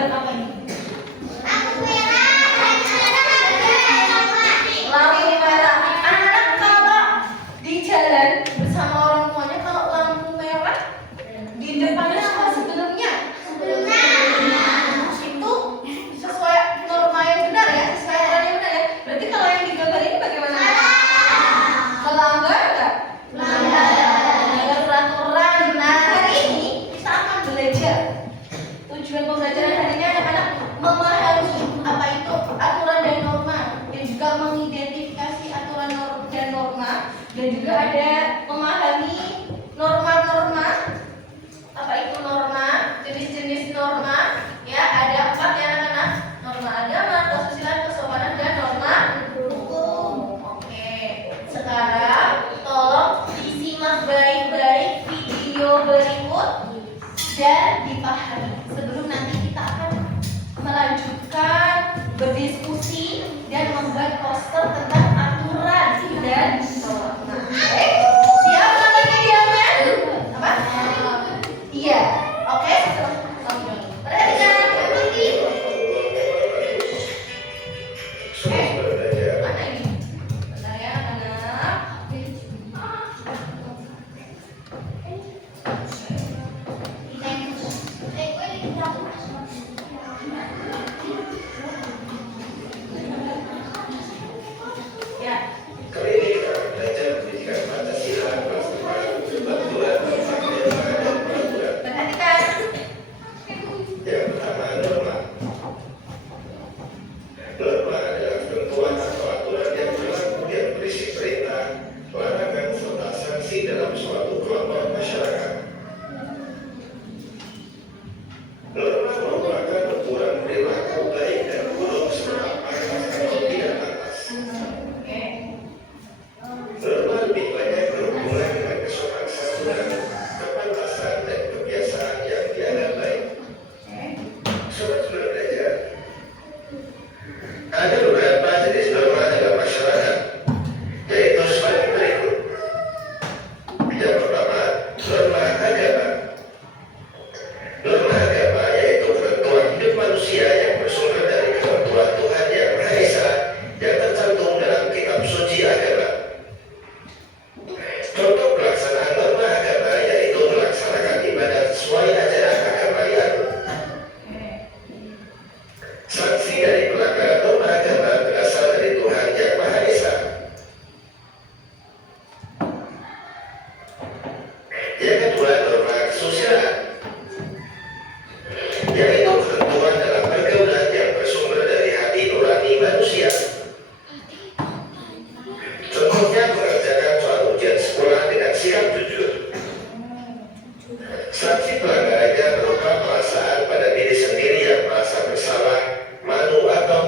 gambar apa ini? Lampu merah. Anak-anak kalau di jalan bersama orang tuanya, kalau lampu merah di depannya apa sebelumnya? Itu sesuai norma yang benar ya, sesuai aturan yang benar ya. Berarti kalau yang digambar ini bagaimana? Melanggar nggak? Melanggar peraturan. Nah, hari ini kita akan belajar. Tujuan pembelajaran hari ini anak-anak memahami apa itu aturan dan norma, dan juga mengidentifikasi aturan dan norma, dan juga ada memahami norma-norma. Apa itu norma? Jenis-jenis norma. Ya, ada 4 ya anak-anak. Norma agama, kesusilaan, kesopanan, dan norma hukum. Oke. Sekarang tolong disimak baik-baik video berikut dan dipahami sebelum nanti kita akan melanjutkan berdiskusi dan membuat poster tentang aturan dan norma. Siap nonton videonya? Apa? Iya. Oke. Perhatikan. Mana ini? Bentar ya anak-anak. Ya. Kali ini kita akan belajar pendidikan Pancasila kelas 5 batuan dan peraturan. Perhatikan. Yang pertama, norma. Norma adalah ketentuan atau aturan yang berlaku yang berisi perintah, larangan, serta sanksi dalam suatu kelompok masyarakat. Norma merupakan ukuran perilaku baik dan buruk seberapa pantas atau tidak pantas. Oke. Norma lebih banyak berhubungan dengan kesopanan santunan, kepantasan, dan kebiasaan yang dianggap baik. Sobat belajar, ada beberapa jenis norma dalam masyarakat, yaitu sebagai berikut. Yang pertama, norma agama. Norma agama yaitu ketentuan hidup manusia yang bersumber dari ketentuan Tuhan Yang Maha Esa yang tercantum dalam kitab suci agama. Contoh pelaksanaan norma agama yaitu melaksanakan ibadat sesuai ajaran agama yang sanksi dari pelanggaran norma agama berasal dari Tuhan Yang Maha Esa. Yang kedua, norma kesusilaan, yaitu ketentuan dalam pergaulan yang bersumber dari hati nurani manusia. Contohnya mengerjakan soal ujian sekolah dengan sikap jujur. Sanksi pelanggarannya berupa perasaan pada diri sendiri yang merasa bersalah, malu atau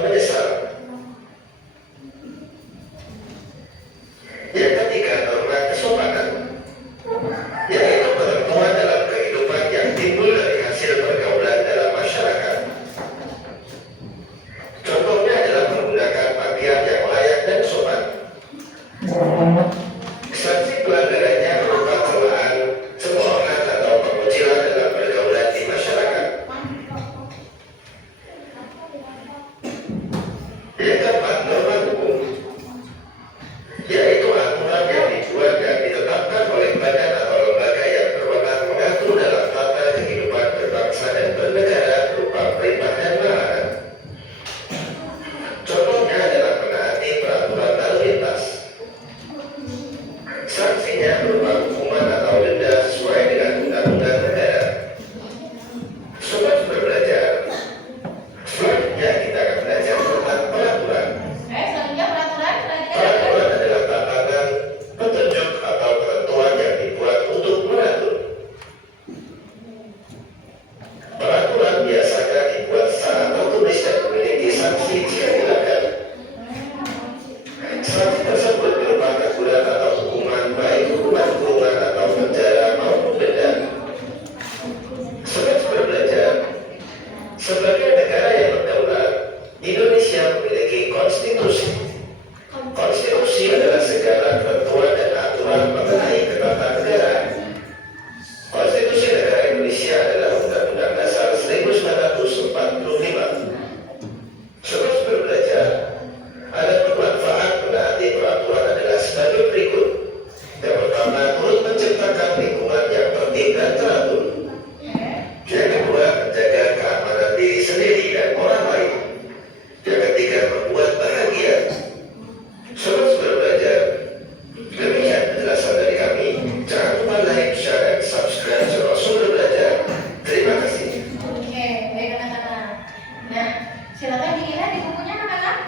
Silakan dilihat di bukunya anak-anak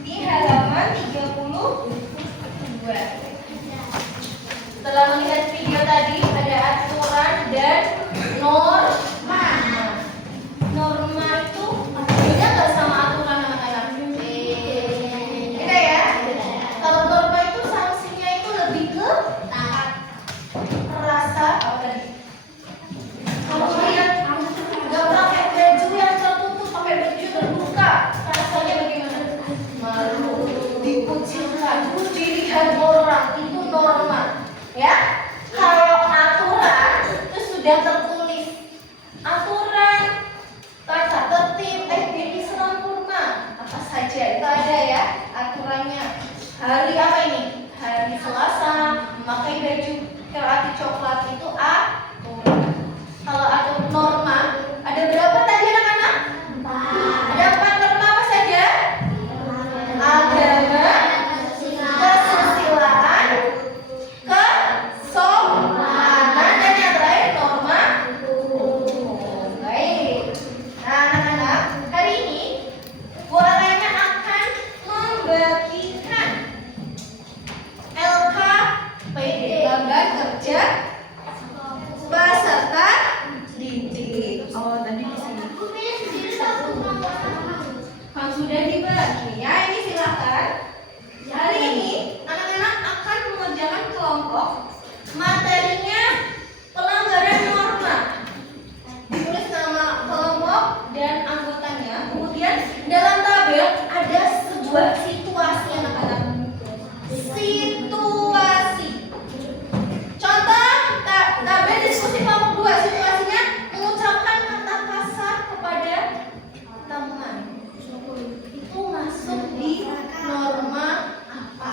di halaman 32. Setelah melihat video tadi, ada aturan dan norma. Norma itu beda nggak sama aturan anak-anak? Beda ya? Kalau norma itu sanksinya itu lebih ke rasa apa tadi? Kalau kalian nggak pakai baju yang tertutup, pakai baju terbuka, rasanya bagaimana? Malu, dikucilkan, dilihat orang, itu norma. Ya, kalau aturan itu sudah tertulis. Aturan, tata tertib, etika sempurna, apa saja itu ada ya aturannya. Hari apa ini? Hari Selasa memakai baju kerat coklat itu aturan. Kalau atur norma ada berapa tadi anak-anak? Ada 4 norma apa saja? Agama, kesusilaan, kesopanan, dan yang terakhir norma umum. Baik. Nah anak-anak, hari ini Bu Alena akan membagikan LKPD, lembar kerja peserta didik. Oh tadi di sini. Kan sudah dibagi ya, ini silakan. Hari ini anak-anak akan mengerjakan kelompok. Materinya pelanggaran norma. Ditulis nama kelompok dan anggotanya. Kemudian dalam tabel ada sebuah situasi anak-anak. Situasi. Contoh tabel diskusi kelompok 2. Situasinya mengucapkan kata kasar kepada teman. Itu masuk di norma apa?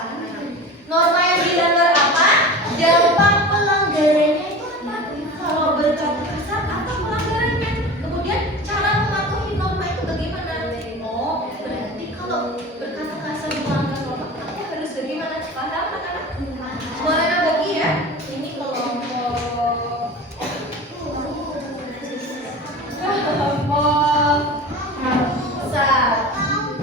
Norma yang dilanggar apa? Dampak pelanggarannya itu apa? Kalau berkata kasar apa pelanggarannya? Kemudian cara mematuhi norma itu bagaimana? Oh, berarti kalau berkata kasar melanggar norma, aku harus bagaimana? Paham anak-anak? Boleh bagi ya? Ini kelompok satu.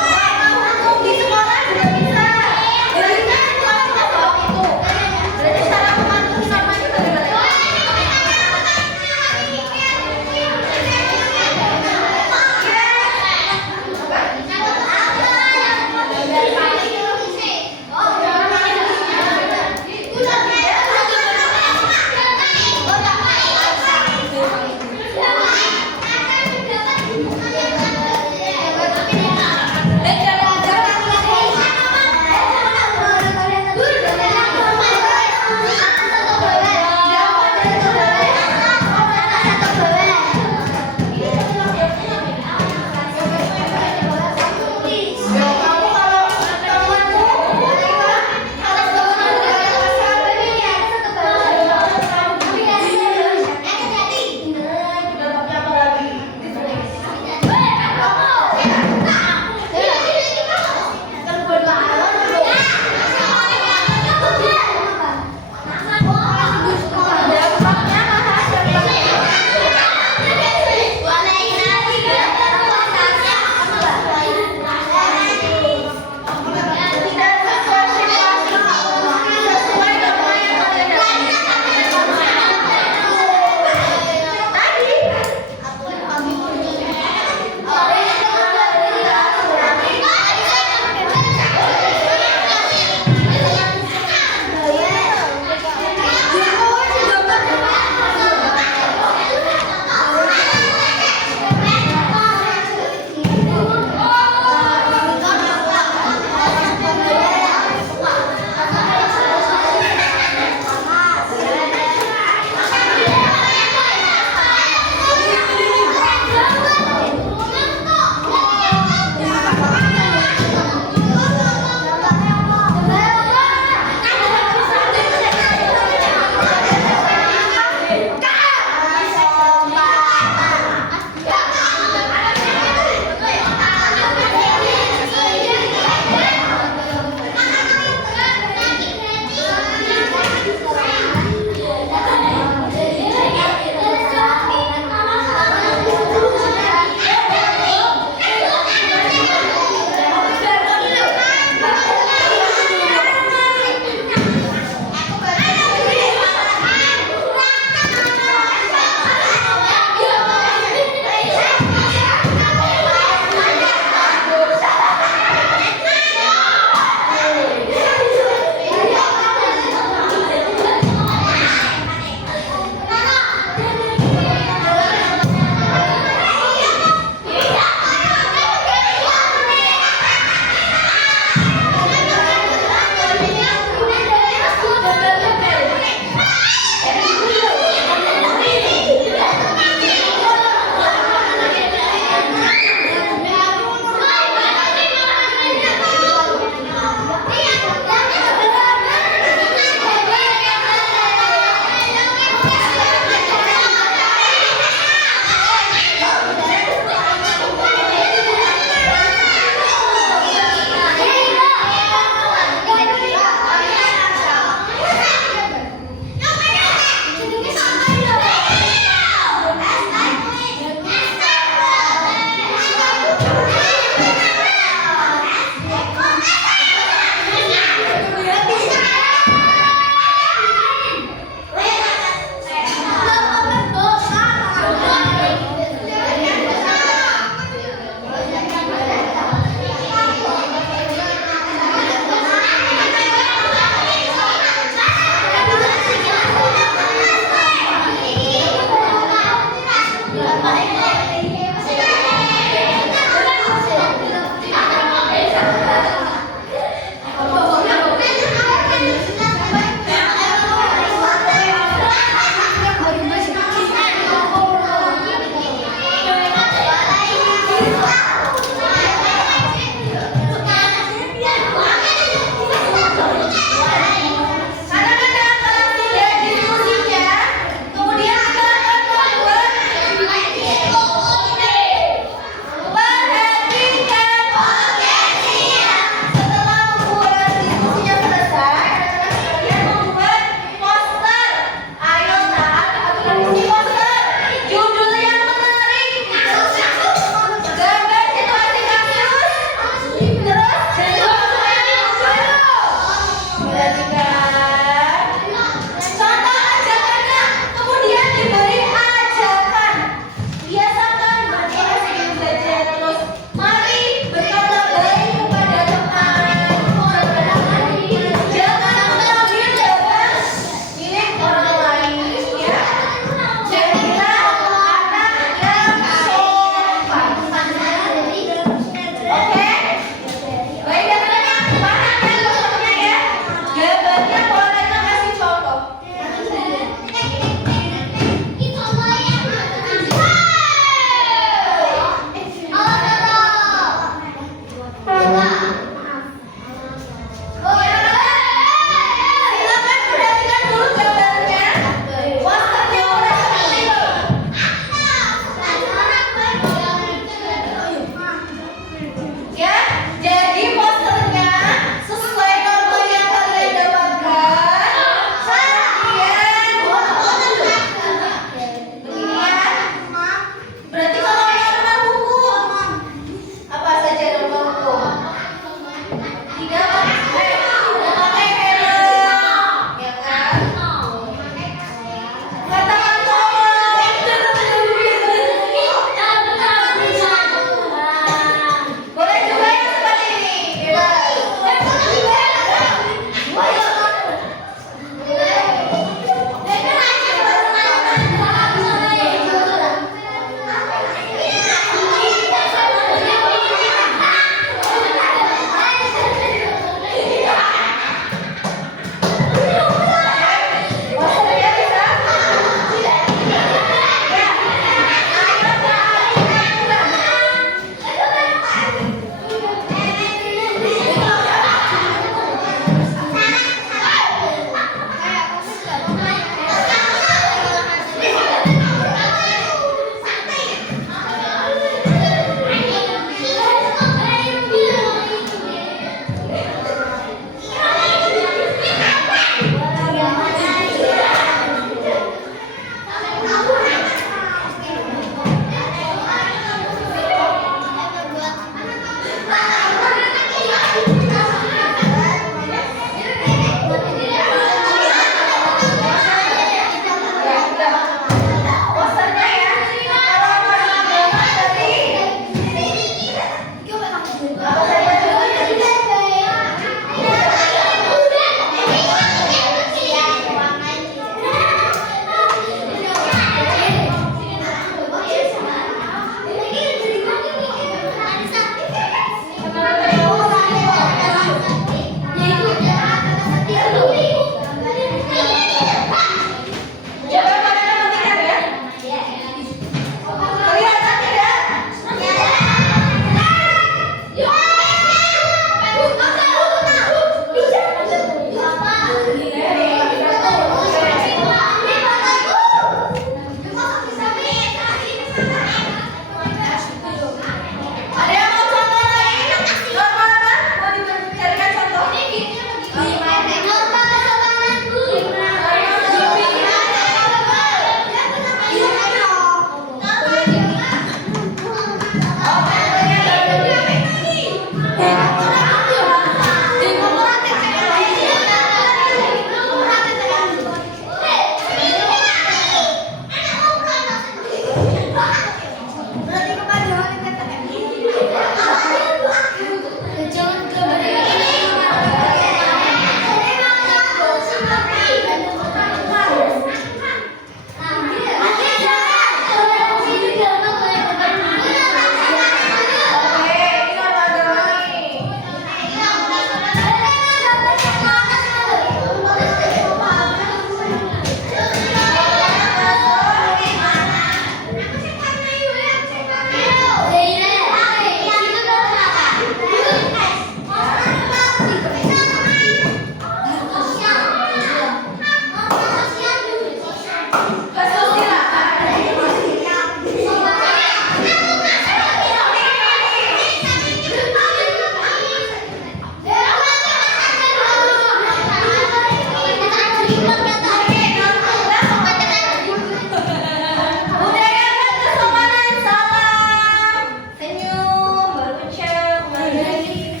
Budaya dan kesopanan, salam, senyum, berucap, menghargai.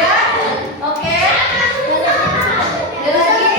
Ya, oke. Ada lagi?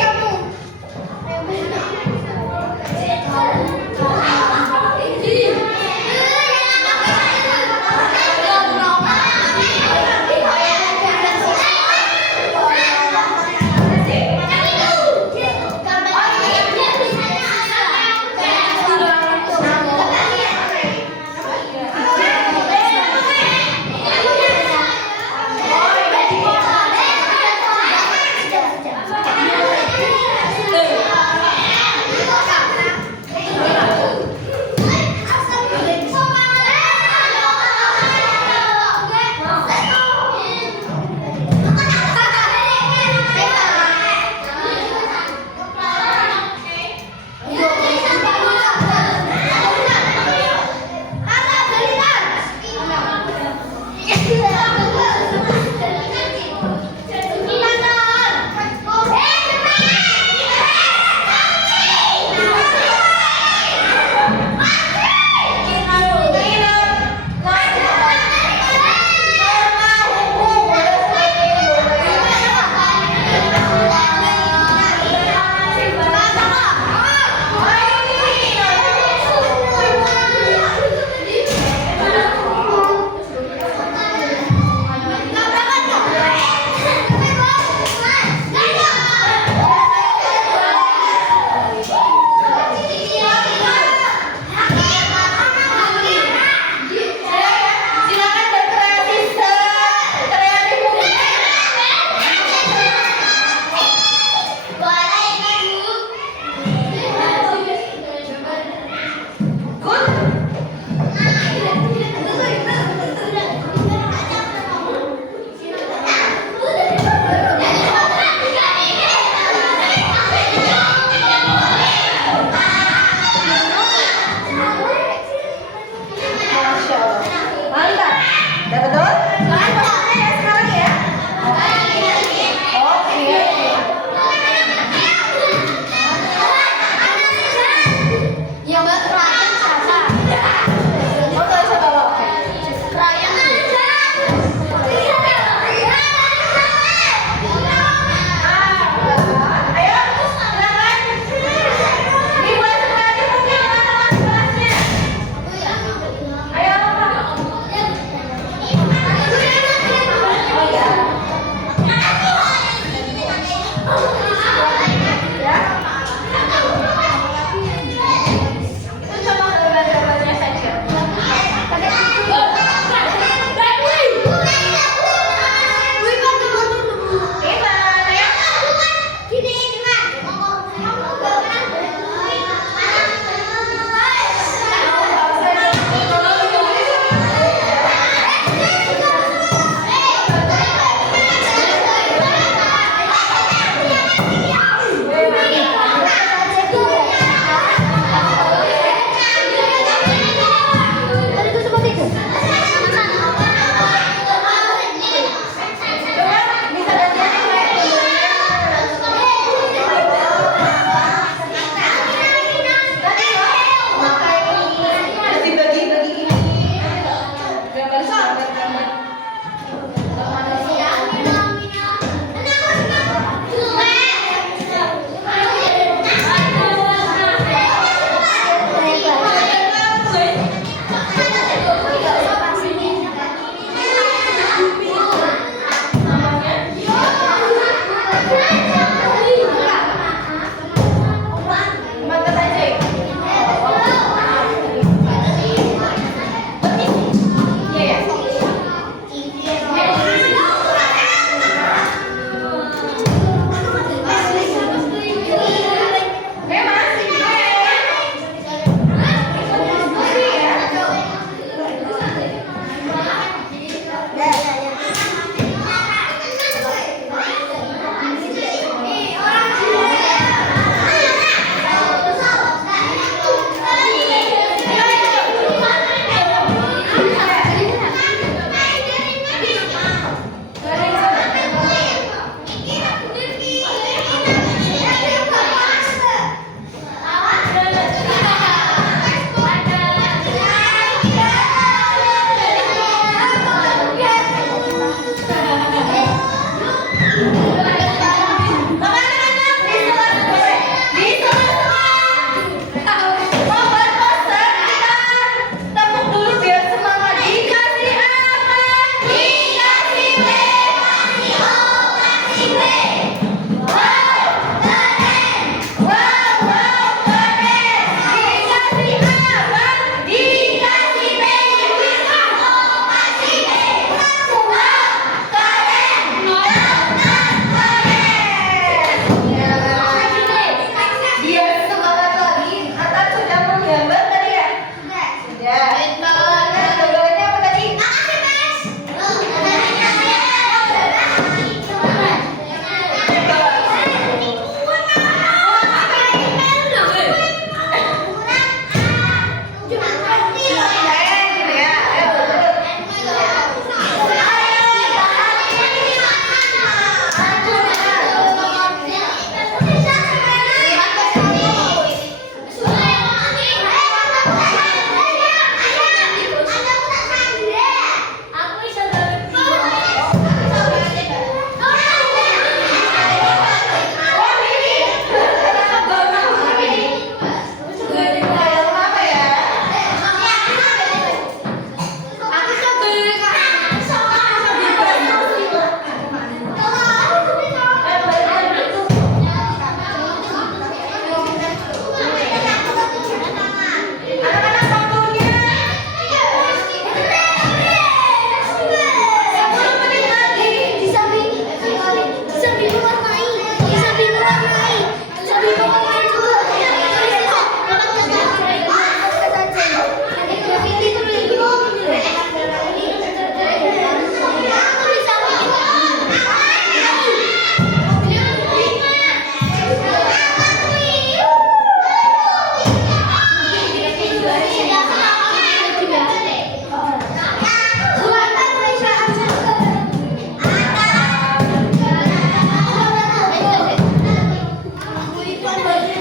Aku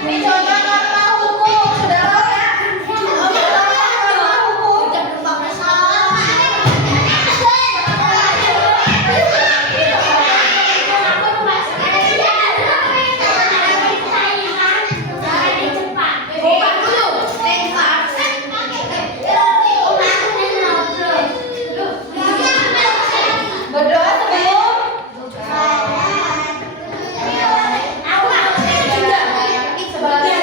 Ini contoh norma hukum, sudah tahu ya? Norma hukum. Bukan dulu. Berdoa sebelum sebagai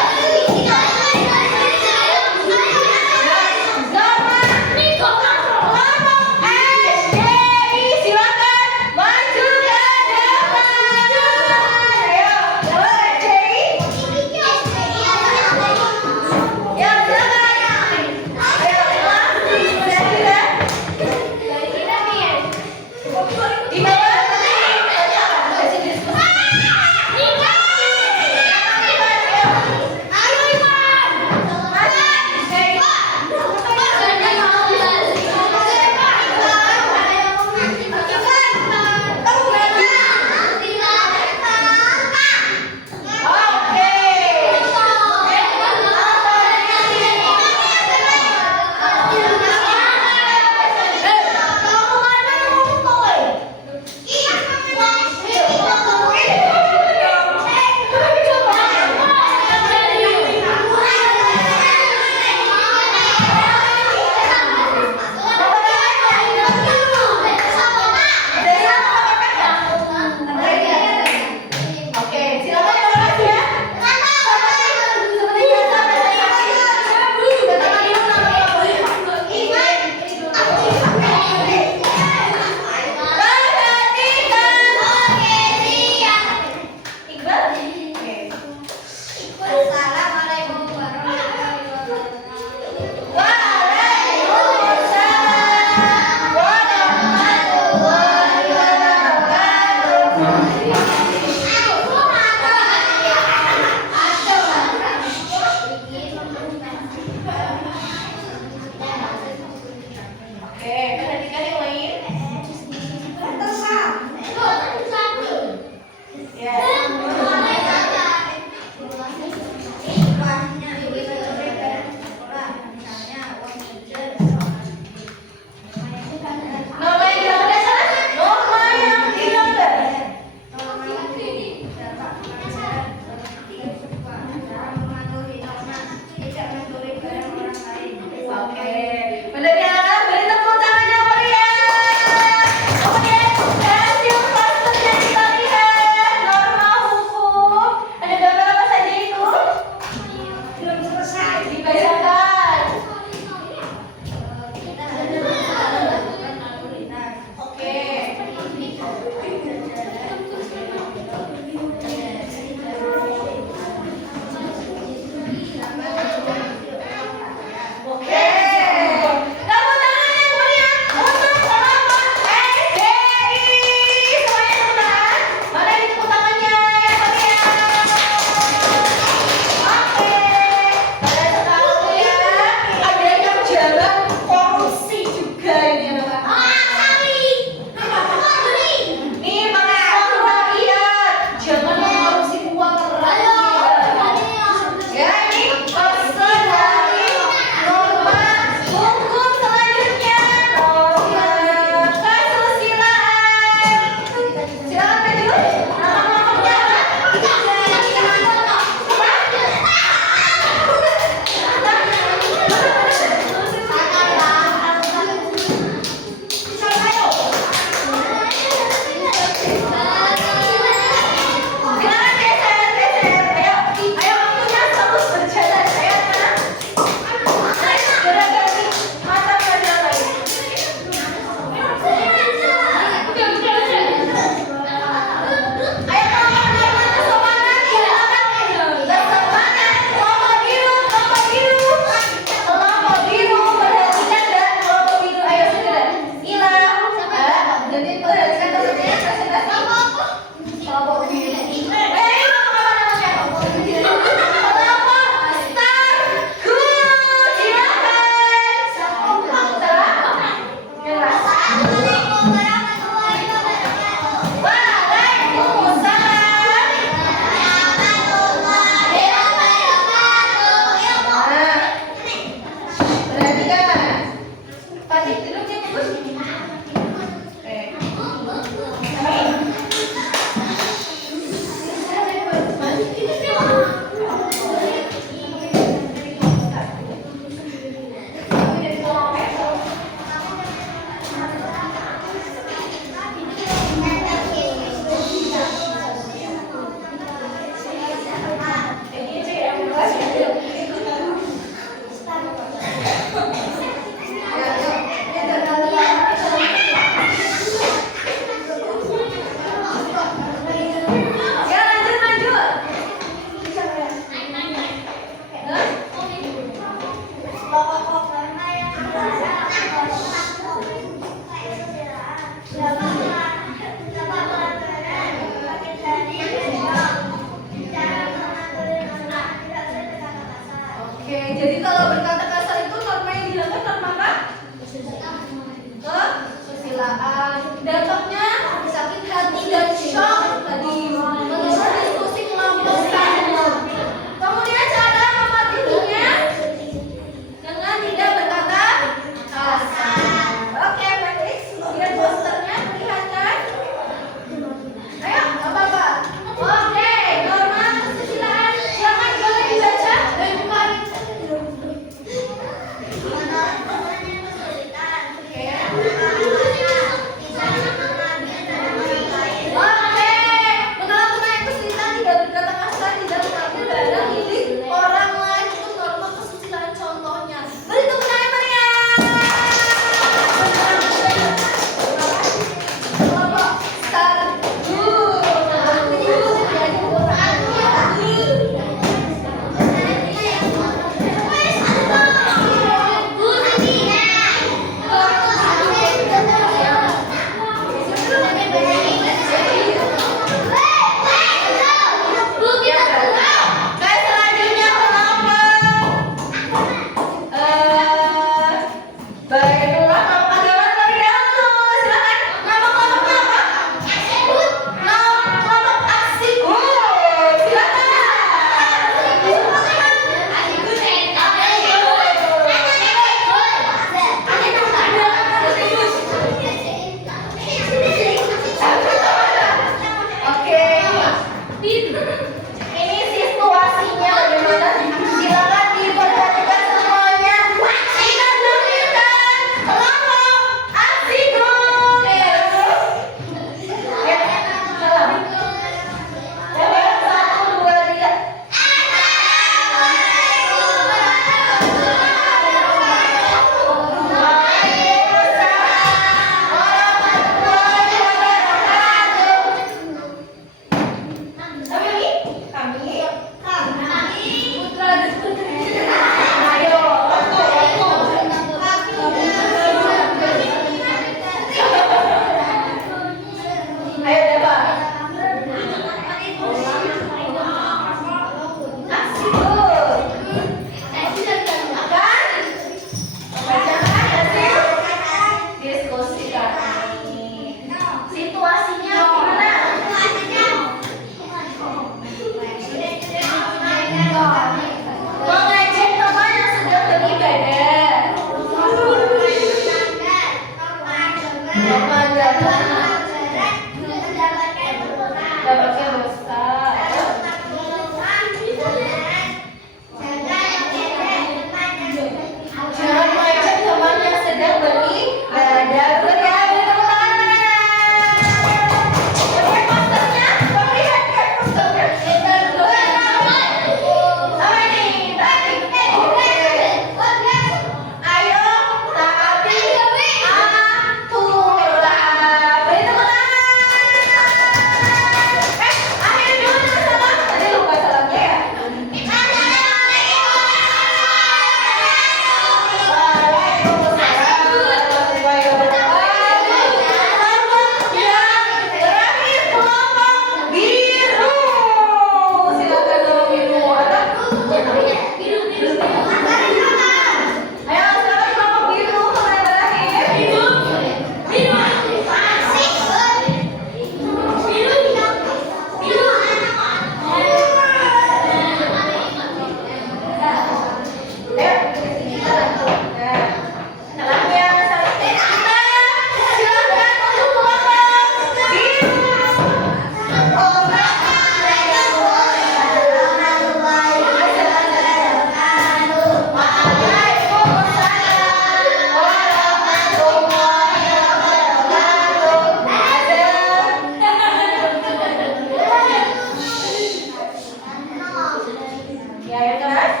Ya, yang keras.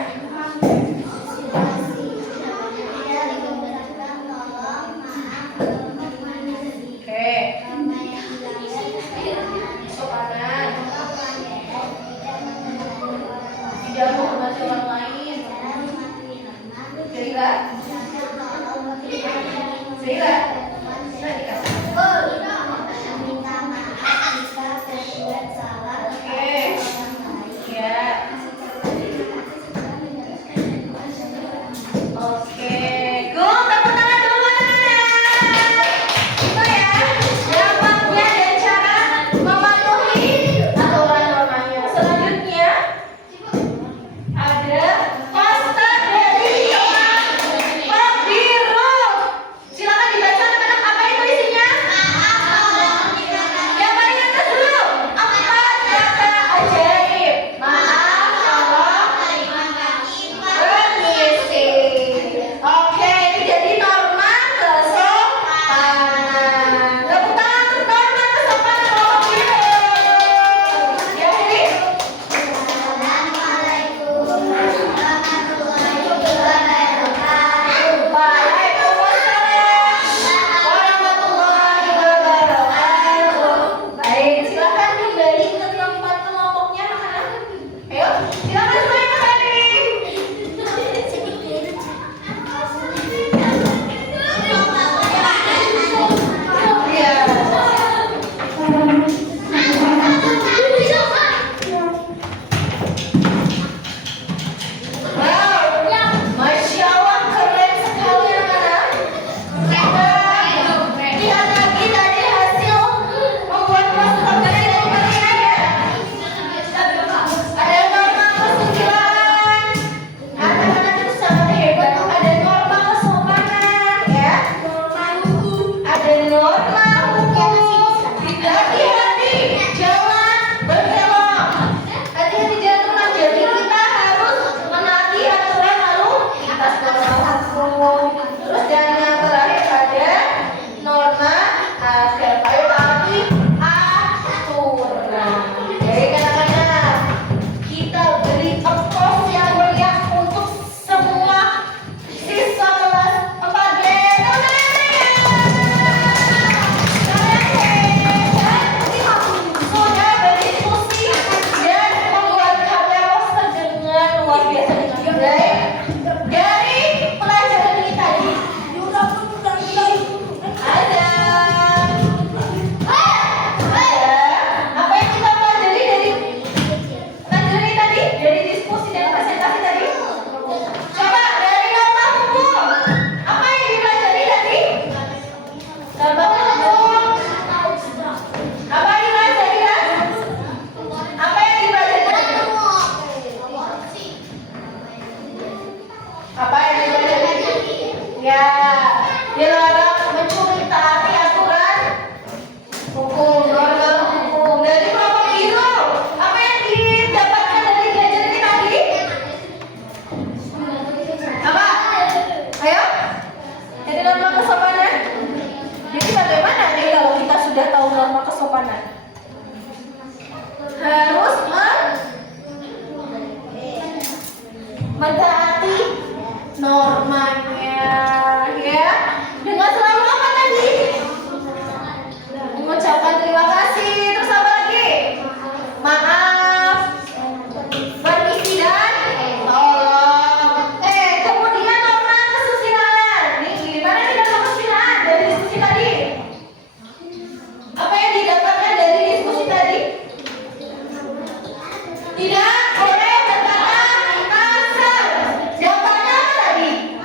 Oke. Kesopanan. Tidak menghormati orang lain. Kira-kira. Kira-kira. Nah, dikasih. Oke. Ya. Oke. Go, tepuk tangan dulu anak-anak. Itu ya, dampaknya dan cara mematuhi aturan normanya. Selanjutnya ada pasta dari Pak Biru. Silakan dibaca anak-anak, apa itu isinya? Yang paling atas dulu. 4 kata ajaib. Maaf kalau permisi. Oke, ini jadi norma kesopanan. Tepuk tangan untuk norma kesopanan Pak Biru. Ya, ini. Waalaikumsalam warahmatullahi wabarakatuh. Baik, silakan kembali ke tempat kelompoknya anak-anak. Ayo, silakan semuanya kembali. Iya. Wow, Masya Allah, keren sekali anak-anak. Lihat lagi tadi hasil membuat pasukan dari kalian ya. Ada norma kesusilaan. Anak-anak itu sangat hebat. Ada norma kesopanan ya. Ada norma hukum. Hati-hati jangan berbelok. Hati-hati jangan terbang. Jadi kita harus menaati aturan lalu lintas norma hukum. Terus dan yang terakhir ada norma agar ayo taati aturan. Jadi anak-anak, kita beri applause yang meriah untuk semua siswa kelas 4B. Sudah berdiskusi dan membuat chaos dengan luar biasa dengan baik dari pelajaran ini tadi. Ada apa yang kita pelajari dari pelajaran ini tadi, dari diskusi dan presentasi tadi? Coba dari norma hukum, apa yang dipelajari tadi? Norma hukum. Apa yang dipelajari ya? Apa yang dipelajari tadi? Apa yang dipelajari? Ya, dilarang mencuri, taati aturan hukum, norma hukum. Dari kelompok biru, apa yang didapatkan dari pelajaran ini tadi? Apa? Ayo. Jadi norma kesopanan. Jadi bagaimana nih kalau kita sudah tahu norma kesopanan? Harus mentaati normanya, ya. Dengan selalu apa tadi? Mengucapkan terima kasih. Terus apa lagi? Maaf, permisi dan tolong. Kemudian norma kesusilaan. Nih, gimana nih norma kesusilaan dari diskusi tadi? Apa yang didapatkan dari diskusi tadi? Tidak boleh berkata kasar. Jawabannya apa tadi?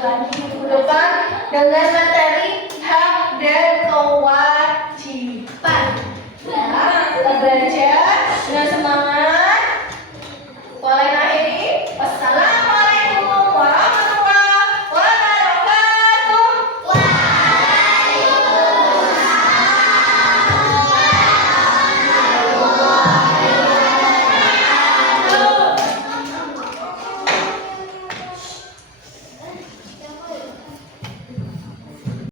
minggu depan dengan materi hak dan kewajiban.